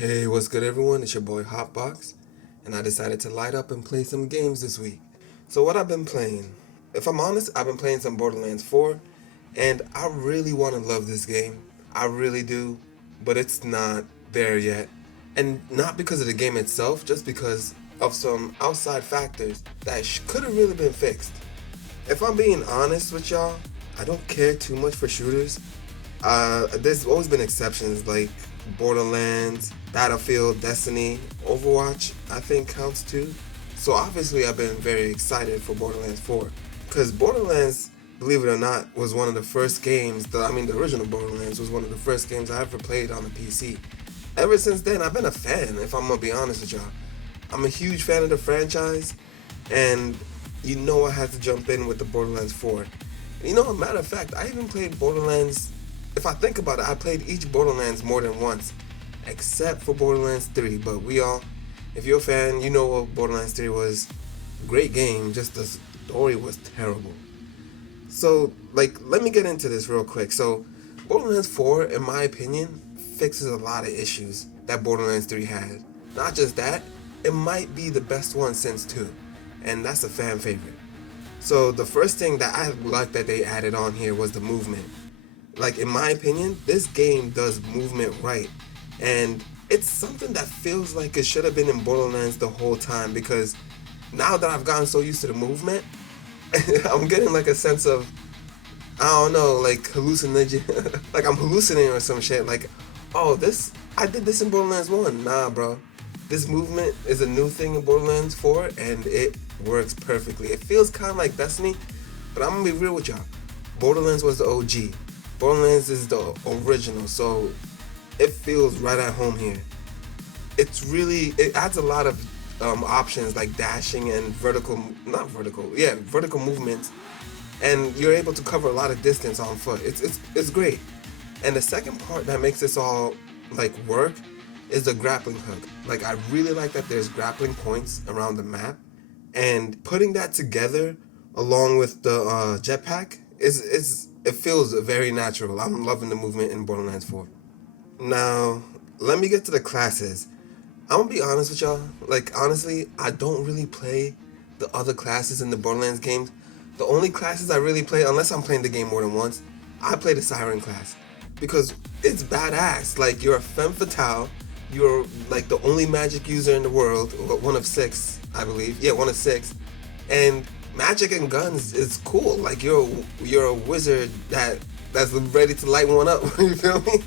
Hey, what's good everyone? It's your boy Hotbox, and I decided to light up and play some games this week. So what I've been playing, if I'm honest, I've been playing some Borderlands 4, and I really want to love this game. I really do, but it's not there yet. And not because of the game itself, just because of some outside factors that could have really been fixed. If I'm being honest with y'all, I don't care too much for shooters. There's always been exceptions like Borderlands, Battlefield, Destiny, Overwatch, I think counts too. So obviously I've been very excited for Borderlands 4 because Borderlands, believe it or not, was one of the first games, the original Borderlands was one of the first games I ever played on a PC. Ever since then, I've been a fan, if I'm gonna be honest with y'all. I'm a huge fan of the franchise, and you know I had to jump in with the Borderlands 4. You know, a matter of fact, I even played Borderlands. If I think about it, I played each Borderlands more than once, except for Borderlands 3. But if you're a fan, you know what Borderlands 3 was. Great game, just the story was terrible. So, let me get into this real quick. So, Borderlands 4, in my opinion, fixes a lot of issues that Borderlands 3 had. Not just that, it might be the best one since 2, and that's a fan favorite. So the first thing that I like that they added on here was the movement. Like, in my opinion, this game does movement right, and it's something that feels like it should have been in Borderlands the whole time, because now that I've gotten so used to the movement, I'm getting like a sense of, I don't know, like hallucination, like I'm hallucinating or some shit. Like, oh, I did this in Borderlands 1. Nah, bro. This movement is a new thing in Borderlands 4, and it works perfectly. It feels kind of like Destiny, but I'm gonna be real with y'all. Borderlands was the OG. Borderlands is the original, so it feels right at home here. It adds a lot of options like dashing and vertical movements, and you're able to cover a lot of distance on foot. It's great. And the second part that makes this all like work is the grappling hook. Like, I really like that there's grappling points around the map, and putting that together along with the jetpack it feels very natural. I'm loving the movement in Borderlands 4. Now, let me get to the classes. I'm gonna be honest with y'all. Like, honestly, I don't really play the other classes in the Borderlands games. The only classes I really play, unless I'm playing the game more than once, I play the Siren class because it's badass. Like, you're a femme fatale. You're like the only magic user in the world, one of 6, I believe. Yeah, one of 6, and magic and guns is cool. Like, you're a wizard that's ready to light one up. You feel me?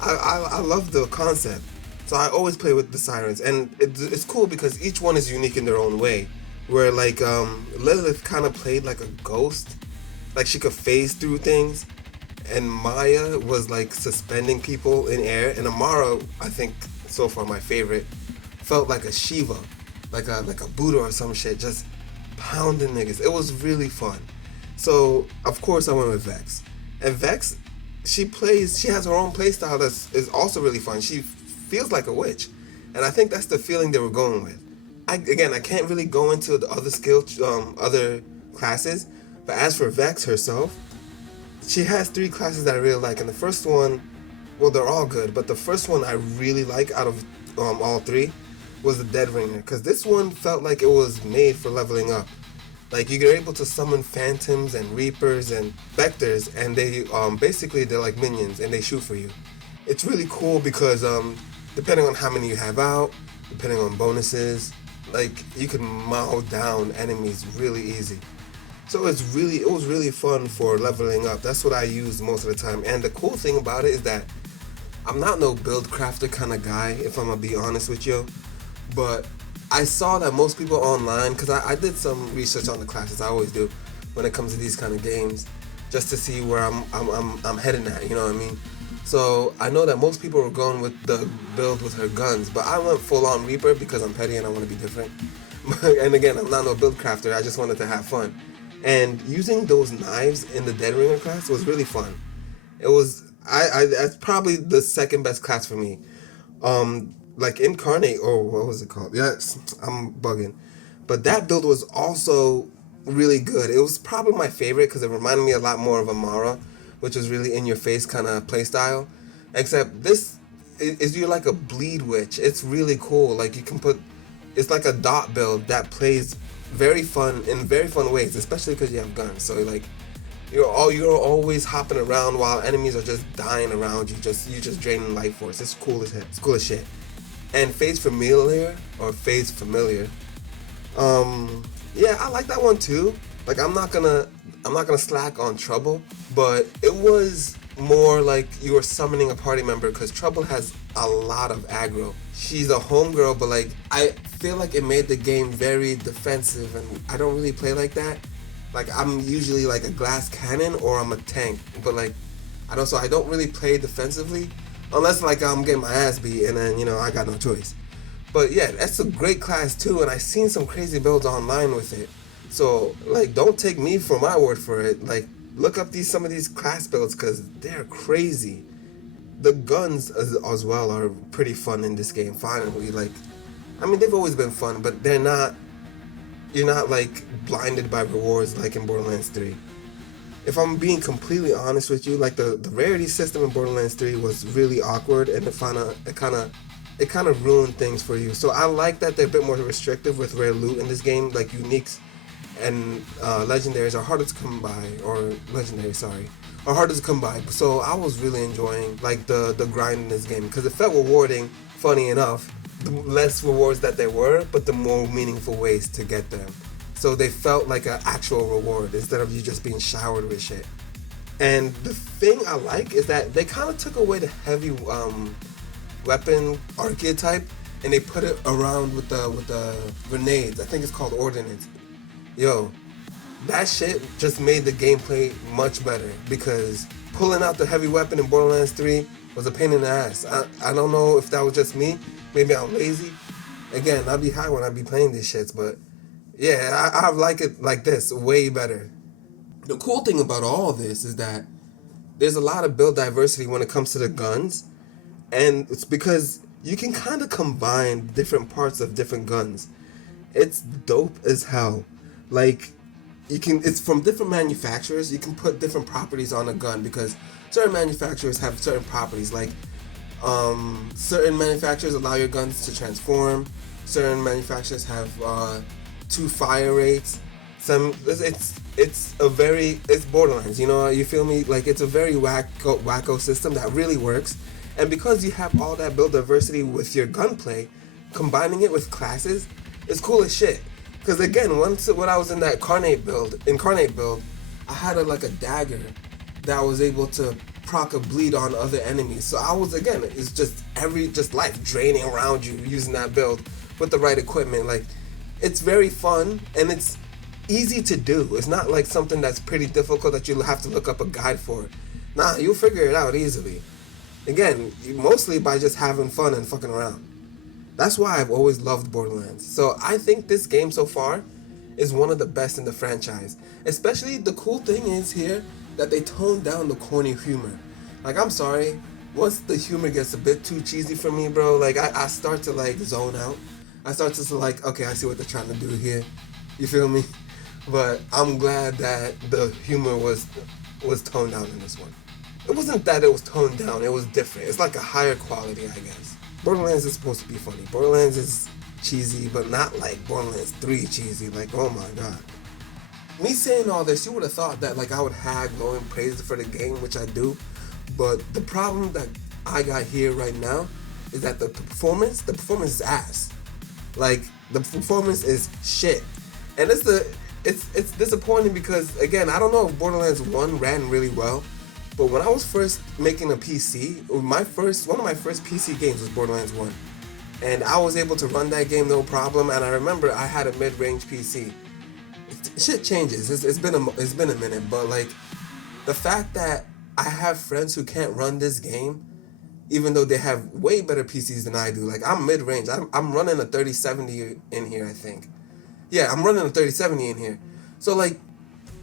I love the concept. So I always play with the sirens, and it's cool because each one is unique in their own way. Where like Lilith kind of played like a ghost, like she could phase through things, and Maya was like suspending people in air, and Amara, I think so far my favorite, felt like a Shiva, like a Buddha or some shit, just pounding niggas. It was really fun. So of course I went with Vex, and Vex, she has her own playstyle is also really fun. She feels like a witch, and I think that's the feeling they were going with. I can't really go into the other classes, but as for Vex herself, she has 3 classes that I really like, and the first one, well, they're all good, but the first one I really like out of all 3 was the Dead Ringer, because this one felt like it was made for leveling up. Like, you're able to summon phantoms and reapers and vectors, and they basically they're like minions, and they shoot for you. It's really cool because depending on how many you have out, depending on bonuses, like, you can mow down enemies really easy. So it was really fun for leveling up. That's what I use most of the time. And the cool thing about it is that I'm not no build crafter kind of guy, if I'm gonna be honest with you. But I saw that most people online, because I did some research on the classes. I always do when it comes to these kind of games, just to see where I'm heading at. You know what I mean? So I know that most people were going with the build with her guns, but I went full on Reaper because I'm petty and I want to be different. And again, I'm not no build crafter. I just wanted to have fun. And using those knives in the Dead Ringer class was really fun. It was that's probably the second best class for me. Like Incarnate, or what was it called? Yes, I'm bugging. But that build was also really good. It was probably my favorite because it reminded me a lot more of Amara, which was really in your face kind of playstyle. Except this is you're like a bleed witch. It's really cool. Like you can put, it's like a dot build that plays very fun in very fun ways, especially because you have guns. So like you're always hopping around while enemies are just dying around you. You just draining life force. It's cool as hell. It's cool as shit. And phase familiar. Yeah, I like that one too. Like I'm not gonna slack on Trouble, but it was more like you were summoning a party member because Trouble has a lot of aggro. She's a homegirl, but like I feel like it made the game very defensive, and I don't really play like that. Like I'm usually like a glass cannon or I'm a tank, but like I don't really play defensively unless like I'm getting my ass beat and then I got no choice. But yeah, that's a great class too, and I've seen some crazy builds online with it. So like, don't take me for my word for it. Like, look up some of these class builds because they're crazy. The guns as well are pretty fun in this game. Finally, like, I mean they've always been fun, but they're not. You're not like blinded by rewards like in Borderlands 3. If I'm being completely honest with you, like the rarity system in Borderlands 3 was really awkward, and it kind of ruined things for you. So I like that they're a bit more restrictive with rare loot in this game. Like uniques and legendaries are harder to come by, or are harder to come by. So I was really enjoying like the grind in this game because it felt rewarding. Funny enough, the less rewards that there were, but the more meaningful ways to get them. So they felt like an actual reward instead of you just being showered with shit. And the thing I like is that they kind of took away the heavy weapon archetype and they put it around with the grenades. I think it's called ordnance. Yo, that shit just made the gameplay much better because pulling out the heavy weapon in Borderlands 3 was a pain in the ass. I don't know if that was just me. Maybe I'm lazy. Again, I'll be high when I be playing these shits, but yeah, I like it like this way better. The cool thing about all of this is that there's a lot of build diversity when it comes to the guns, and it's because you can kind of combine different parts of different guns. It's dope as hell. Like, it's from different manufacturers. You can put different properties on a gun because certain manufacturers have certain properties. Like, certain manufacturers allow your guns to transform. Certain manufacturers have 2 fire rates. It's Borderlands, you feel me? Like, it's a very wacko system that really works. And because you have all that build diversity with your gunplay, combining it with classes is cool as shit. Because again, when I was in that incarnate build, I had a dagger that was able to proc a bleed on other enemies. So I was, again, it's just life draining around you using that build with the right equipment. Like, it's very fun and it's easy to do. It's not like something that's pretty difficult that you'll have to look up a guide for. Nah, you'll figure it out easily. Again, mostly by just having fun and fucking around. That's why I've always loved Borderlands. So I think this game so far is one of the best in the franchise. Especially the cool thing is here that they toned down the corny humor. Like, I'm sorry, once the humor gets a bit too cheesy for me, bro, like I start to like zone out. I start to like, okay, I see what they're trying to do here. You feel me? But I'm glad that the humor was toned down in this one. It wasn't that it was toned down, it was different. It's like a higher quality, I guess. Borderlands is supposed to be funny. Borderlands is cheesy, but not like Borderlands 3 cheesy. Like, oh my god. Me saying all this, you would have thought that like I would have glowing praise for the game, which I do. But the problem that I got here right now is that the performance is ass. Like, the performance is shit. And it's disappointing because, again, I don't know if Borderlands 1 ran really well. But when I was first making a PC, one of my first PC games was Borderlands 1. And I was able to run that game no problem, and I remember I had a mid-range PC. Shit changes, it's been a minute, but like, the fact that I have friends who can't run this game, even though they have way better PCs than I do. Like, I'm mid-range, I'm running a 3070 in here, I think. Yeah, I'm running a 3070 in here. So like,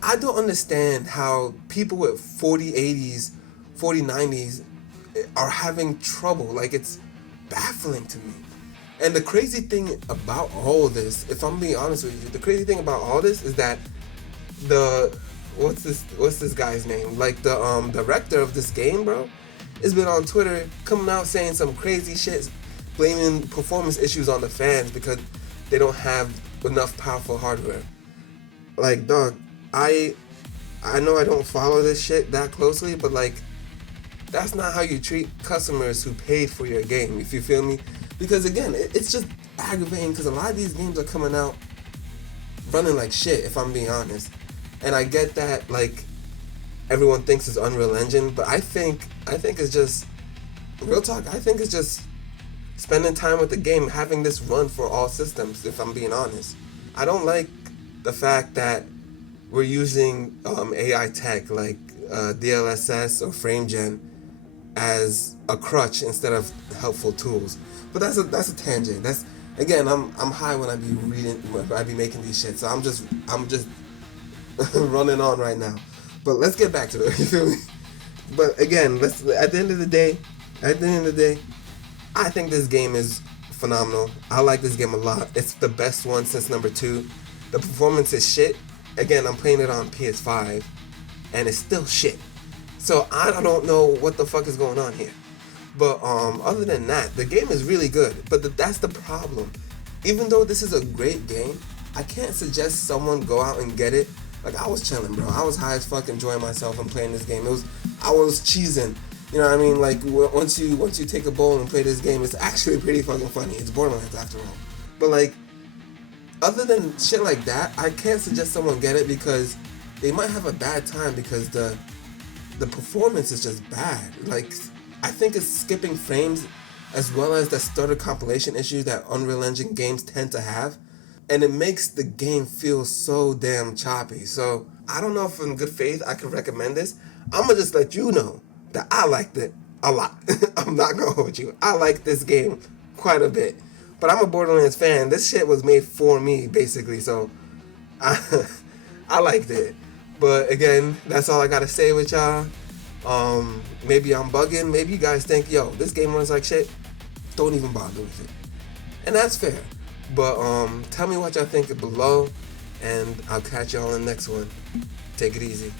I don't understand how people with 4080s, 4090s are having trouble. Like, it's baffling to me. And the crazy thing about all this, if I'm being honest with you, the crazy thing about all this is that what's this guy's name? Like, the director of this game, bro, has been on Twitter coming out saying some crazy shit, blaming performance issues on the fans because they don't have enough powerful hardware. Like, dog, I know I don't follow this shit that closely, but like, that's not how you treat customers who paid for your game, if you feel me. Because again, it's just aggravating because a lot of these games are coming out running like shit, if I'm being honest. And I get that, like, everyone thinks it's Unreal Engine, but I think it's just, real talk, I think it's just spending time with the game, having this run for all systems, if I'm being honest. I don't like the fact that we're using AI tech like DLSS or FrameGen as a crutch instead of helpful tools. But that's a tangent. That's, again, I'm high when I be reading, when I be making these shit. So I'm just running on right now. But let's get back to it. You feel me? But again, at the end of the day, I think this game is phenomenal. I like this game a lot. It's the best one since number 2. The performance is shit. Again, I'm playing it on PS5, and it's still shit. So I don't know what the fuck is going on here. But other than that, the game is really good. But that's the problem. Even though this is a great game, I can't suggest someone go out and get it. Like, I was chilling, bro. I was high as fuck, enjoying myself and playing this game. I was cheesing. You know what I mean? Like, once you take a bowl and play this game, it's actually pretty fucking funny. It's Borderlands after all. But like, other than shit like that, I can't suggest someone get it because they might have a bad time because the performance is just bad. Like, I think it's skipping frames as well as the stutter compilation issue that Unreal Engine games tend to have. And it makes the game feel so damn choppy. So I don't know if in good faith I could recommend this. I'm going to just let you know that I liked it a lot. I'm not going to hold you. I like this game quite a bit. But I'm a Borderlands fan. This shit was made for me, basically. So I liked it. But again, that's all I got to say with y'all. Maybe I'm bugging. Maybe you guys think, yo, this game runs like shit. Don't even bother with it. And that's fair. But tell me what y'all think below. And I'll catch y'all in the next one. Take it easy.